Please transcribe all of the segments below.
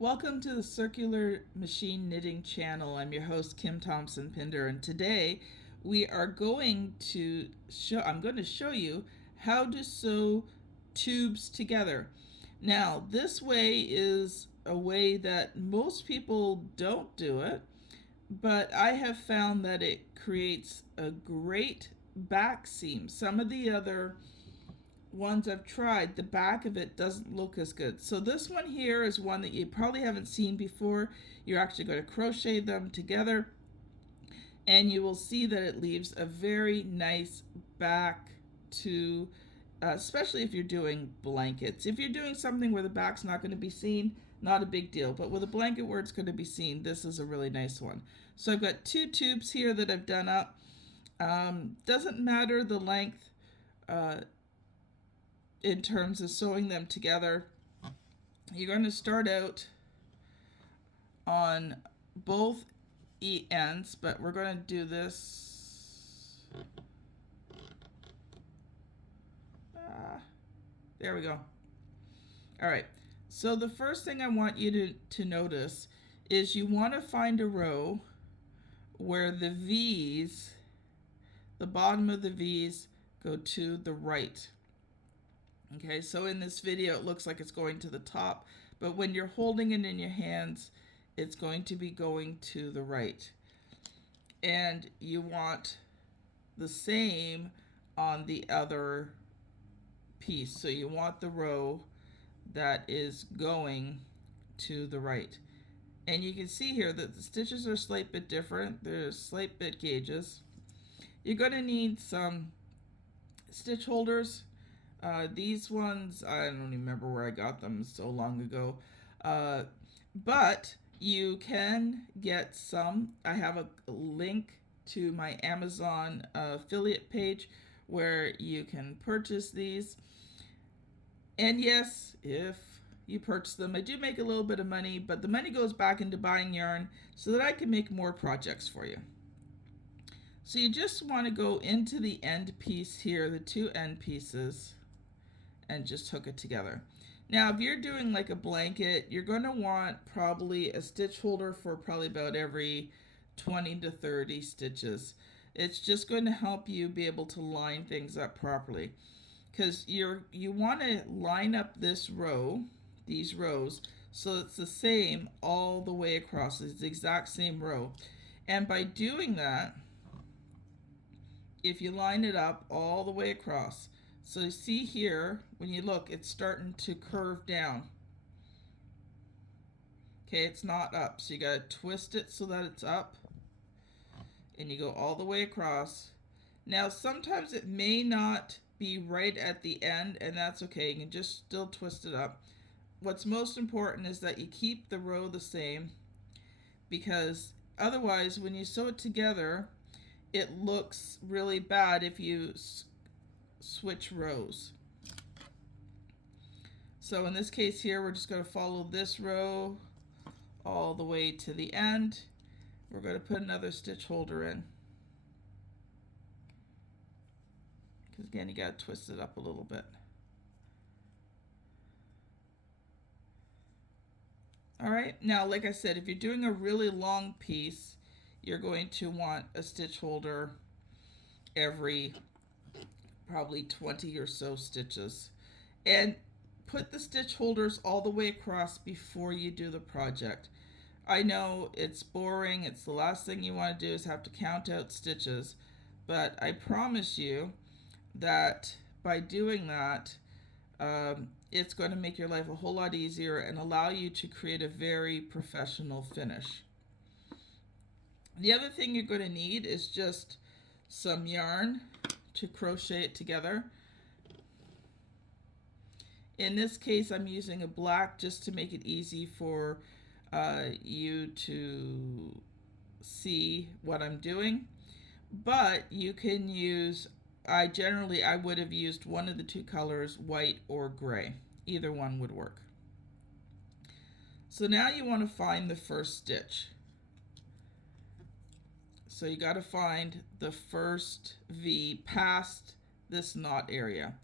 Welcome to the Circular Machine Knitting channel. I'm your host, Kim Thompson Pinder, and today I'm going to show you how to sew tubes together. Now, this way is a way that most people don't do it, but I have found that it creates a great back seam. Some of the other ones I've tried, the back of it doesn't look as good. So this one here is one that you probably haven't seen before. You're actually going to crochet them together and you will see that it leaves a very nice back to, especially if you're doing blankets. If you're doing something where the back's not going to be seen, not a big deal. But with a blanket where it's going to be seen, this is a really nice one. So I've got two tubes here that I've done up. Doesn't matter the length in terms of sewing them together. You're going to start out on both ends, but we're going to do this. There we go. All right, so the first thing I want you to notice is you want to find a row where the V's, the bottom of the V's, go to the right. Okay, so in this video it looks like it's going to the top, but when you're holding it in your hands, it's going to be going to the right. And you want the same on the other piece. So you want the row that is going to the right. And you can see here that the stitches are a slight bit different. There's slight bit gauges. You're going to need some stitch holders. These ones, I don't remember where I got them so long ago. But you can get some. I have a link to my Amazon affiliate page where you can purchase these. And yes, if you purchase them, I do make a little bit of money, but the money goes back into buying yarn so that I can make more projects for you. So you just want to go into the end piece here, the two end pieces, and just hook it together. Now, if you're doing like a blanket, you're going to want probably a stitch holder for probably about every 20 to 30 stitches. It's just going to help you be able to line things up properly, because you want to line up this row, these rows, so it's the same all the way across. It's the exact same row. And by doing that, if you line it up all the way across, so you see here, when you look, it's starting to curve down. Okay, it's not up, so you got to twist it so that it's up, and you go all the way across. Now, sometimes it may not be right at the end, and that's okay. You can just still twist it up. What's most important is that you keep the row the same, because otherwise, when you sew it together, it looks really bad if you switch rows. So in this case here, we're just going to follow this row all the way to the end. We're going to put another stitch holder in, because again, you got to twist it up a little bit. All right, now like I said, if you're doing a really long piece, you're going to want a stitch holder every probably 20 or so stitches. And put the stitch holders all the way across before you do the project. I know it's boring, it's the last thing you want to do is have to count out stitches, but I promise you that by doing that, it's going to make your life a whole lot easier and allow you to create a very professional finish. The other thing you're going to need is just some yarn to crochet it together. In this case, I'm using a black just to make it easy for you to see what I'm doing. But you can use, I would have used one of the two colors, white or gray. Either one would work. So now you want to find the first stitch. So you got to find the first V past this knot area.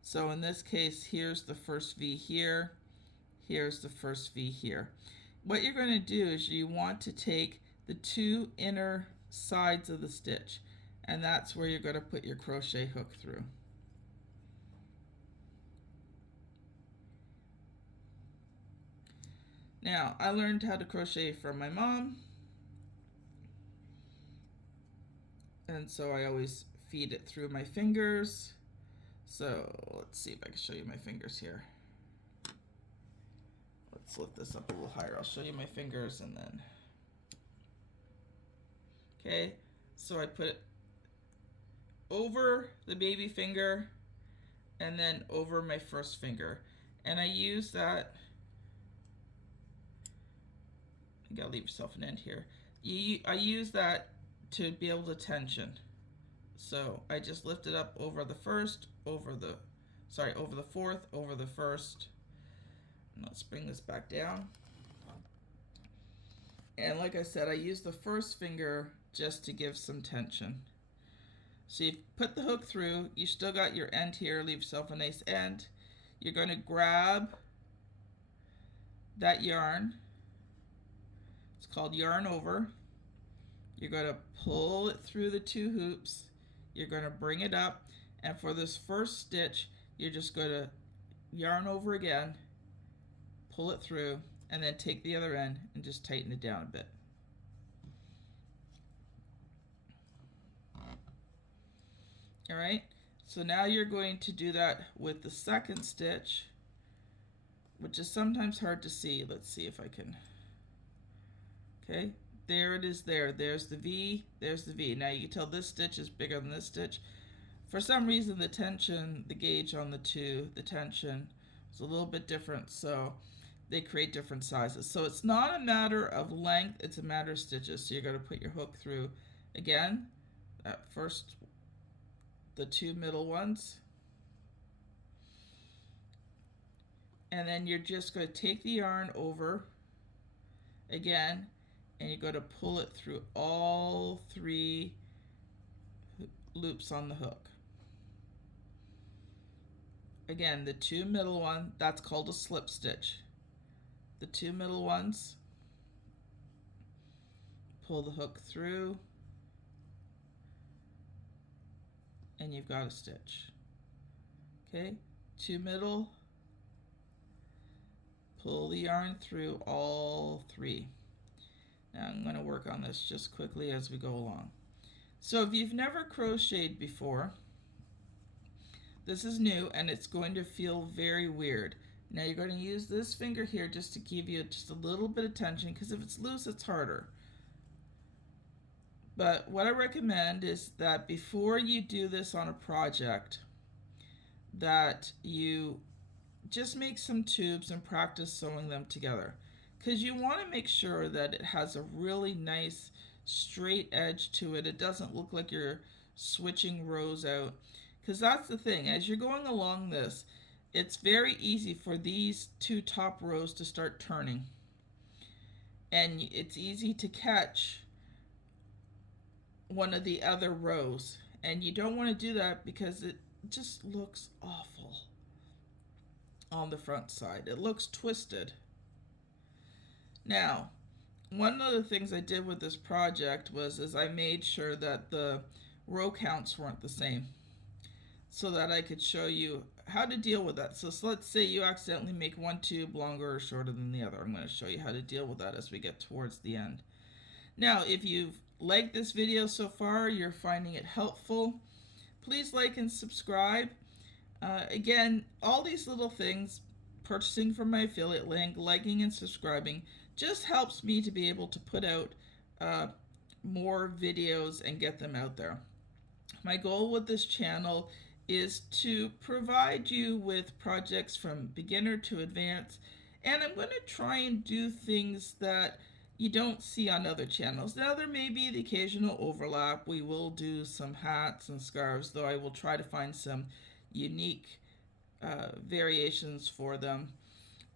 So in this case, here's the first V here, here's the first V here. what you're going to do is you want to take the two inner sides of the stitch, and that's where you're going to put your crochet hook through. Now, I learned how to crochet from my mom, and so I always feed it through my fingers. So let's see if I can show you my fingers here. Let's lift this up a little higher. I'll show you my fingers and then. Okay, so I put it over the baby finger and then over my first finger. And I use that, you gotta leave yourself an end here. I use that to be able to tension. So I just lift it up over the first, over the fourth, over the first. And let's bring this back down. And like I said, I use the first finger just to give some tension. So you put the hook through, you still got your end here, leave yourself a nice end. You're going to grab that yarn. It's called yarn over. You're going to pull it through the two hoops. You're going to bring it up, and for this first stitch, you're just going to yarn over again, pull it through, and then take the other end and just tighten it down a bit. All right, so now you're going to do that with the second stitch, which is sometimes hard to see. Let's see if I can. Okay, there it is there. There's the V, there's the V. Now you can tell this stitch is bigger than this stitch. For some reason the tension, the gauge on the two, the tension is a little bit different, so they create different sizes. So it's not a matter of length, it's a matter of stitches. So you're going to put your hook through again, that first, the two middle ones, and then you're just going to take the yarn over again, and you're going to pull it through all three loops on the hook. Again, the two middle one, that's called a slip stitch. The two middle ones, pull the hook through, and you've got a stitch. Okay, two middle, pull the yarn through all three. Now I'm going to work on this just quickly as we go along. So if you've never crocheted before, this is new and it's going to feel very weird. Now you're going to use this finger here just to give you just a little bit of tension, because if it's loose it's harder. But what I recommend is that before you do this on a project, that you just make some tubes and practice sewing them together, because you want to make sure that it has a really nice straight edge to it. It doesn't look like you're switching rows out, because that's the thing, as you're going along this, it's very easy for these two top rows to start turning, and it's easy to catch one of the other rows, and you don't want to do that because it just looks awful on the front side. It looks twisted. Now, one of the things I did with this project was I made sure that the row counts weren't the same, so that I could show you how to deal with that. So let's say you accidentally make one tube longer or shorter than the other. I'm going to show you how to deal with that as we get towards the end. Now, if you've liked this video so far, you're finding it helpful, please like and subscribe. Again, all these little things, purchasing from my affiliate link, liking and subscribing, just helps me to be able to put out more videos and get them out there. My goal with this channel is to provide you with projects from beginner to advanced, and I'm going to try and do things that you don't see on other channels. Now, there may be the occasional overlap. We will do some hats and scarves, though I will try to find some unique variations for them.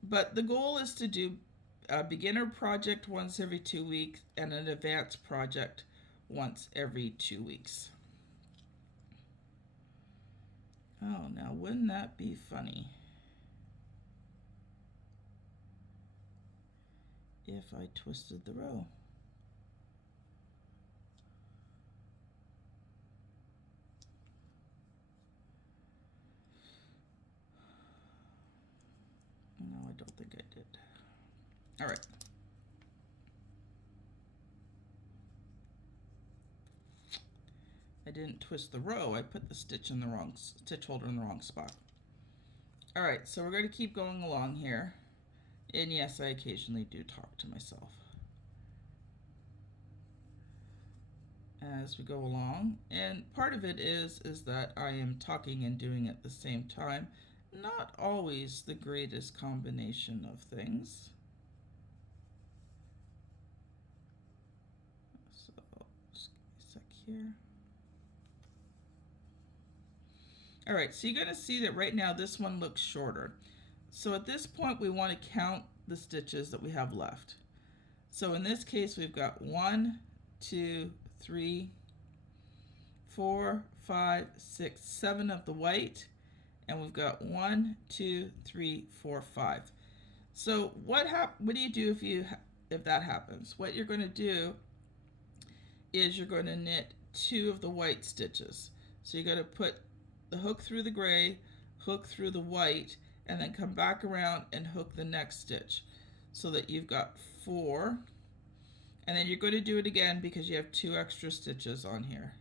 But the goal is to do a beginner project once every 2 weeks and an advanced project once every 2 weeks. Oh, now wouldn't that be funny if I twisted the row. No, I don't think I did. All right. I didn't twist the row. I put the stitch holder in the wrong spot. All right, so we're going to keep going along here. And yes, I occasionally do talk to myself as we go along. And part of it is that I am talking and doing at the same time. Not always the greatest combination of things. So just give me a sec here. All right, so you're going to see that right now this one looks shorter. So at this point we want to count the stitches that we have left. So in this case we've got 1, 2, 3, 4, 5, 6, 7 of the white, and we've got 1, 2, 3, 4, 5. So what do you do if that happens? What you're going to do is you're going to knit 2 of the white stitches. So you're going to put the hook through the gray, hook through the white, and then come back around and hook the next stitch so that you've got 4. And then you're going to do it again because you have 2 extra stitches on here.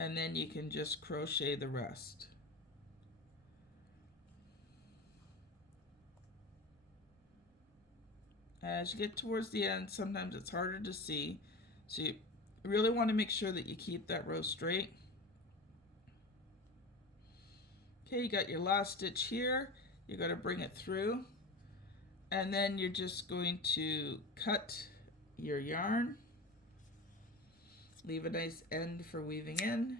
And then you can just crochet the rest. As you get towards the end, sometimes it's harder to see, so you really want to make sure that you keep that row straight. Okay, you got your last stitch here. You're going to bring it through, and then you're just going to cut your yarn. Leave a nice end for weaving in.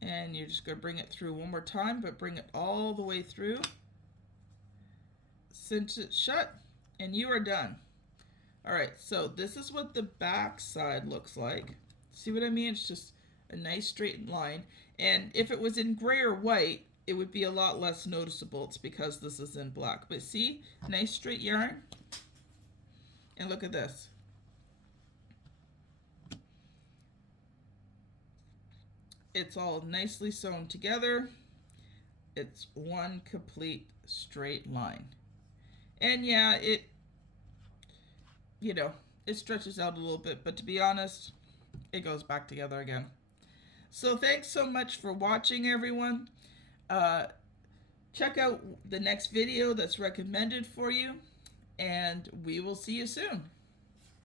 And you're just going to bring it through one more time, but bring it all the way through. Cinch it shut, and you are done. All right, so this is what the back side looks like. See what I mean? It's just a nice straight line. And if it was in gray or white, it would be a lot less noticeable. It's because this is in black. But see, nice straight yarn. And look at this. It's all nicely sewn together. It's one complete straight line. And yeah, it stretches out a little bit, but to be honest, it goes back together again. So thanks so much for watching, everyone. Check out the next video that's recommended for you, and we will see you soon.